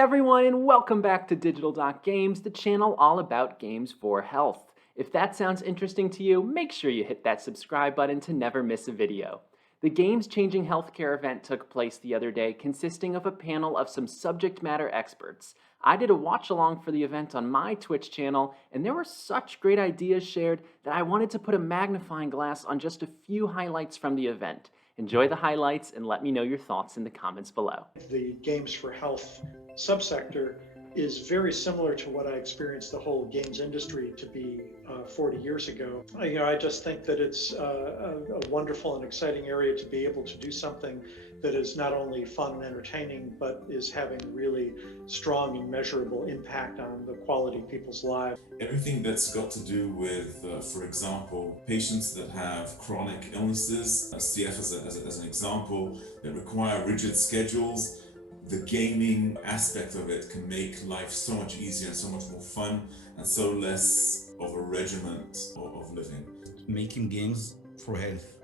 everyone, and welcome back to Digital Games, the channel all about games for health. If that sounds interesting to you, make sure you hit that subscribe button to never miss a video. The Games Changing Healthcare event took place the other day, consisting of a panel of some subject matter experts. I did a watch along for the event on my Twitch channel, and there were such great ideas shared that I wanted to put a magnifying glass on just a few highlights from the event. Enjoy the highlights and let me know your thoughts in the comments below. The games for health subsector is very similar to what I experienced the whole games industry to be 40 years ago. I just think that it's a wonderful and exciting area to be able to do something that is not only fun and entertaining, but is having really strong and measurable impact on the quality of people's lives. Everything that's got to do with, for example, patients that have chronic illnesses, CF as an example, that require rigid schedules. The gaming aspect of it can make life so much easier and so much more fun and so less of a regiment of living. Making games for health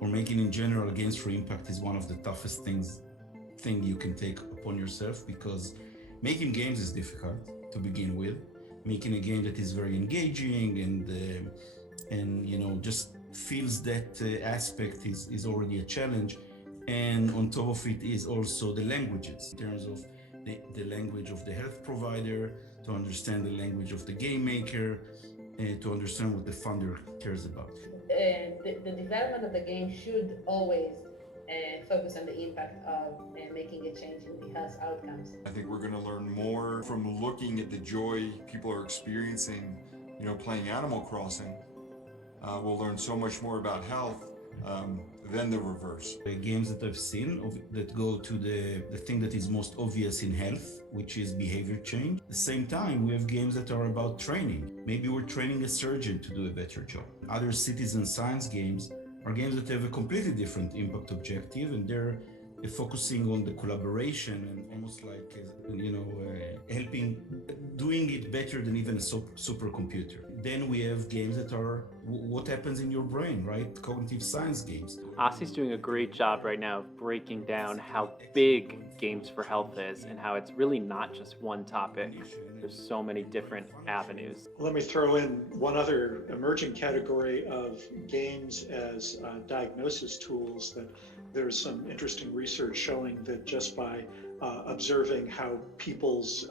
or making in general games for impact is one of the toughest thing you can take upon yourself, because making games is difficult to begin with. Making a game that is very engaging and just feels that aspect is already a challenge. And on top of it is also the languages, in terms of the language of the health provider, to understand the language of the game maker, to understand what the funder cares about. The development of the game should always focus on the impact of making a change in the health outcomes. I think we're going to learn more from looking at the joy people are experiencing, playing Animal Crossing. We'll learn so much more about health than the reverse. The games that I've seen that go to the thing that is most obvious in health, which is behavior change. At the same time, we have games that are about training. Maybe we're training a surgeon to do a better job. Other citizen science games are games that have a completely different impact objective, and they're focusing on the collaboration and almost like helping doing it better than even a supercomputer. Then we have games that are what happens in your brain, right? Cognitive science games. Asi's doing a great job right now of breaking down how big games for health is and how it's really not just one topic. There's so many different avenues. Let me throw in one other emerging category of games as diagnosis tools. That there's some interesting research showing that just by observing how people's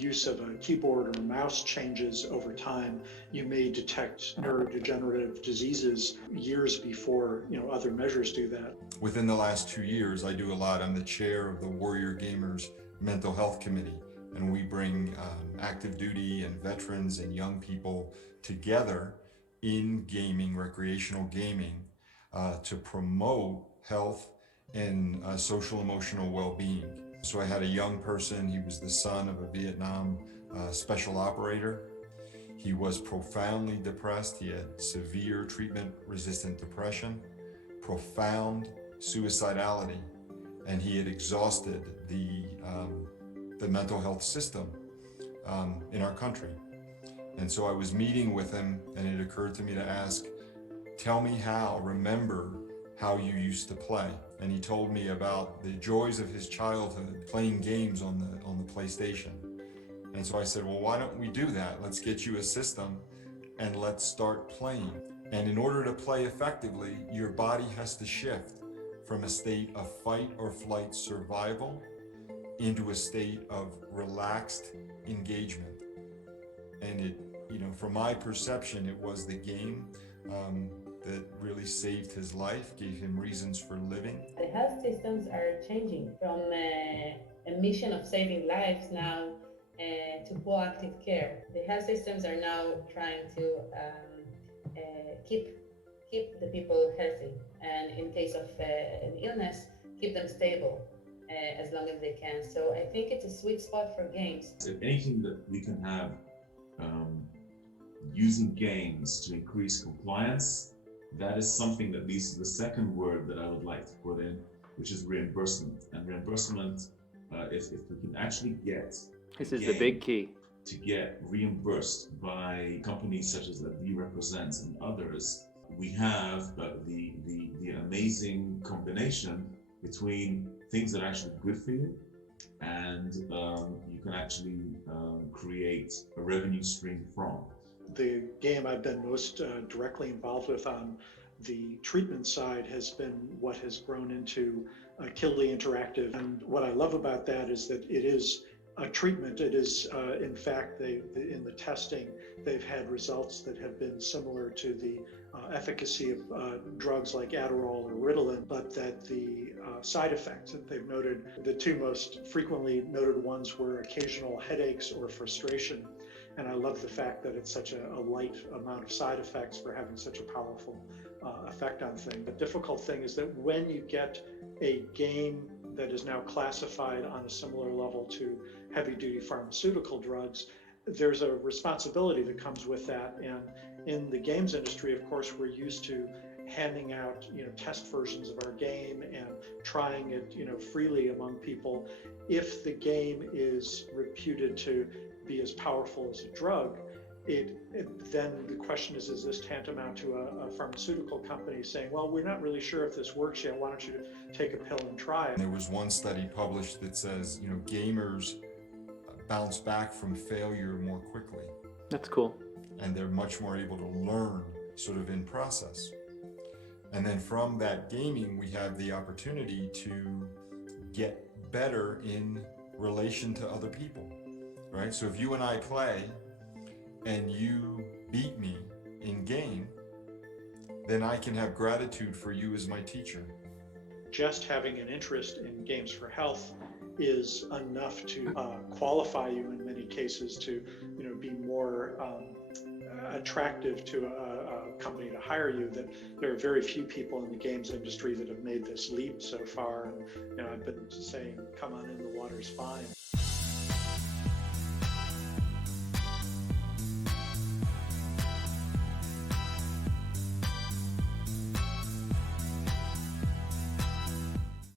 use of a keyboard or a mouse changes over time, you may detect neurodegenerative diseases years before other measures do that. Within the last 2 years, I do a lot. I'm the chair of the Warrior Gamers Mental Health Committee, and we bring active duty and veterans and young people together in gaming, recreational gaming, to promote health and social emotional well-being. So I had a young person. He was the son of a Vietnam special operator. He was profoundly depressed. He had severe treatment-resistant depression, profound suicidality, and he had exhausted the mental health system in our country. And so I was meeting with him, and it occurred to me to ask, remember how you used to play. And he told me about the joys of his childhood playing games on the PlayStation. And so I said, well, why don't we do that? Let's get you a system and let's start playing. And in order to play effectively, your body has to shift from a state of fight or flight survival into a state of relaxed engagement. And it, from my perception, it was the game that really saved his life, gave him reasons for living. The health systems are changing from a mission of saving lives now to proactive care. The health systems are now trying to keep the people healthy, and in case of an illness, keep them stable as long as they can. So I think it's a sweet spot for games. If anything that we can have using games to increase compliance, that is something that leads to the second word that I would like to put in, which is reimbursement. And reimbursement, if we can actually get This is the big key. to get reimbursed by companies such as that we represent and others, we have the amazing combination between things that are actually good for you and you can actually create a revenue stream from. The game I've been most directly involved with on the treatment side has been what has grown into Kildly Interactive. And what I love about that is that it is a treatment. It is, in fact, in the testing, they've had results that have been similar to the efficacy of drugs like Adderall or Ritalin, but that the side effects that they've noted, the two most frequently noted ones were occasional headaches or frustration. And I love the fact that it's such a light amount of side effects for having such a powerful effect on things. The difficult thing is that when you get a game that is now classified on a similar level to heavy-duty pharmaceutical drugs, there's a responsibility that comes with that. And in the games industry, of course, we're used to handing out, test versions of our game and trying it, freely among people. If the game is reputed to be as powerful as a drug, then the question is this tantamount to a pharmaceutical company saying, well, we're not really sure if this works yet, why don't you take a pill and try it? There was one study published that says, gamers bounce back from failure more quickly. That's cool. And they're much more able to learn sort of in process. And then from that gaming, we have the opportunity to get better in relation to other people, right? So if you and I play and you beat me in game, then I can have gratitude for you as my teacher. Just having an interest in games for health is enough to qualify you in many cases to be more attractive to a company to hire you. That there are very few people in the games industry that have made this leap so far, and I've been saying, come on in, the water's fine.